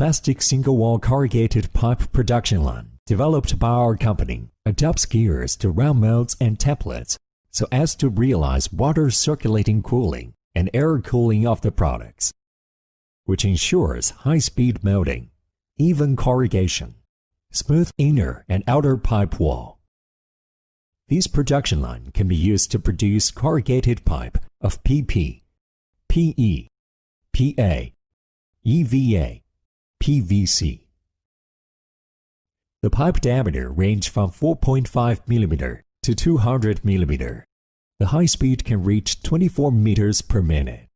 plastic single-wall corrugated pipe production line developed by our company adapts gears to round molds and templates so as to realize water circulating cooling and air cooling of the products, which ensures high-speed molding, even corrugation, smooth inner and outer pipe wall. This production line can be used to produce corrugated pipe of PP, PE, PA, EVA, PVC. The pipe diameter ranges from 4.5 mm to 200 mm. The high speed can reach 24 meters per minute.